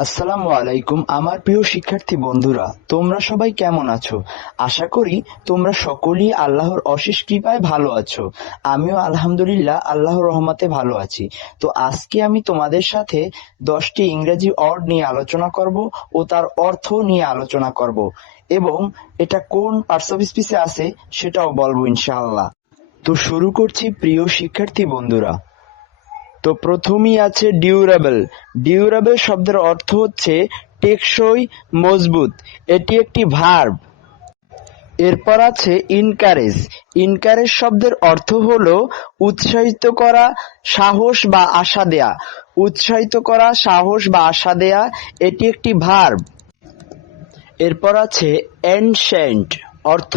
আসসালামু আলাইকুম আমার প্রিয় শিক্ষার্থী বন্ধুরা, তোমরা সবাই কেমন আছো? আশা করি তোমরা সকলেই আল্লাহর অশেষ কৃপায় ভালো আছো। আমিও আলহামদুলিল্লাহ আল্লাহর রহমতে ভালো আছি। তো আজকে আমি তোমাদের সাথে 10টি ইংরেজি ওয়ার্ড নিয়ে আলোচনা করব ও তার অর্থ নিয়ে আলোচনা করব এবং এটা কোন পার্টস অফ স্পিচে আছে সেটাও বলবো ইনশাআল্লাহ। তো শুরু করছি প্রিয় শিক্ষার্থী বন্ধুরা। তো প্রথমেই আছে ডিউরেবল। ডিউরেবল শব্দের অর্থ হচ্ছে টেকসই, মজবুত। এটি একটি ভার্ব। এরপর আছে ইনকারেজ। ইনকারেজ শব্দের অর্থ হলো উৎসাহিত করা, সাহস বা আশা দেয়া। উৎসাহিত করা, সাহস বা আশা দেয়া, এটি একটি ভার্ব। এরপর আছে এনশেন্ট, অর্থ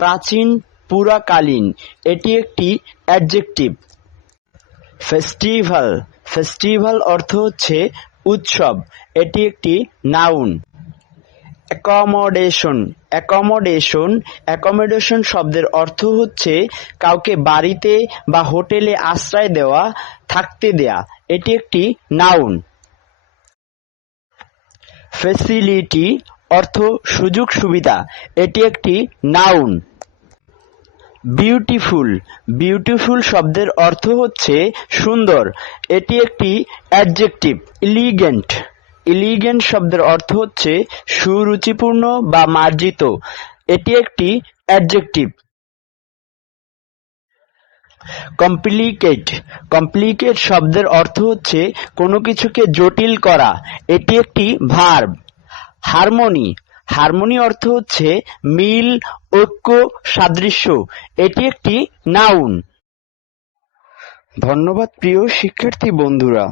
প্রাচীন, পুরাকালীন। এটি একটি অ্যাডজেক্টিভ। ফেস্টিভ্যাল। ফেস্টিভ্যাল অর্থ হচ্ছে উৎসব। এটি একটি নাউন। অ্যাকোমোডেশন। অ্যাকোমোডেশন। অ্যাকোমোডেশন শব্দের অর্থ হচ্ছে কাউকে বাড়িতে বা হোটেলে আশ্রয় দেওয়া, থাকতে দেয়া। এটি একটি নাউন। ফেসিলিটি অর্থ সুযোগ সুবিধা। এটি একটি নাউন। বিউটিফুল। বিউটিফুল শব্দের অর্থ হচ্ছে সুন্দর। এটি একটি অ্যাডজেক্টিভ। এলিগেন্ট। এলিগেন্ট শব্দের অর্থ হচ্ছে সুরুচিপূর্ণ বা মার্জিত। এটি একটি অ্যাডজেক্টিভ। কমপ্লিকেট। কমপ্লিকেট শব্দের অর্থ হচ্ছে কোনো কিছুকে জটিল করা। এটি একটি ভার্ব। হারমোনি। হারমোনি অর্থ হচ্ছে মিল, ঐক্য, সাদৃশ্য। এটি একটি নাউন। ধন্যবাদ প্রিয় শিক্ষার্থী বন্ধুরা।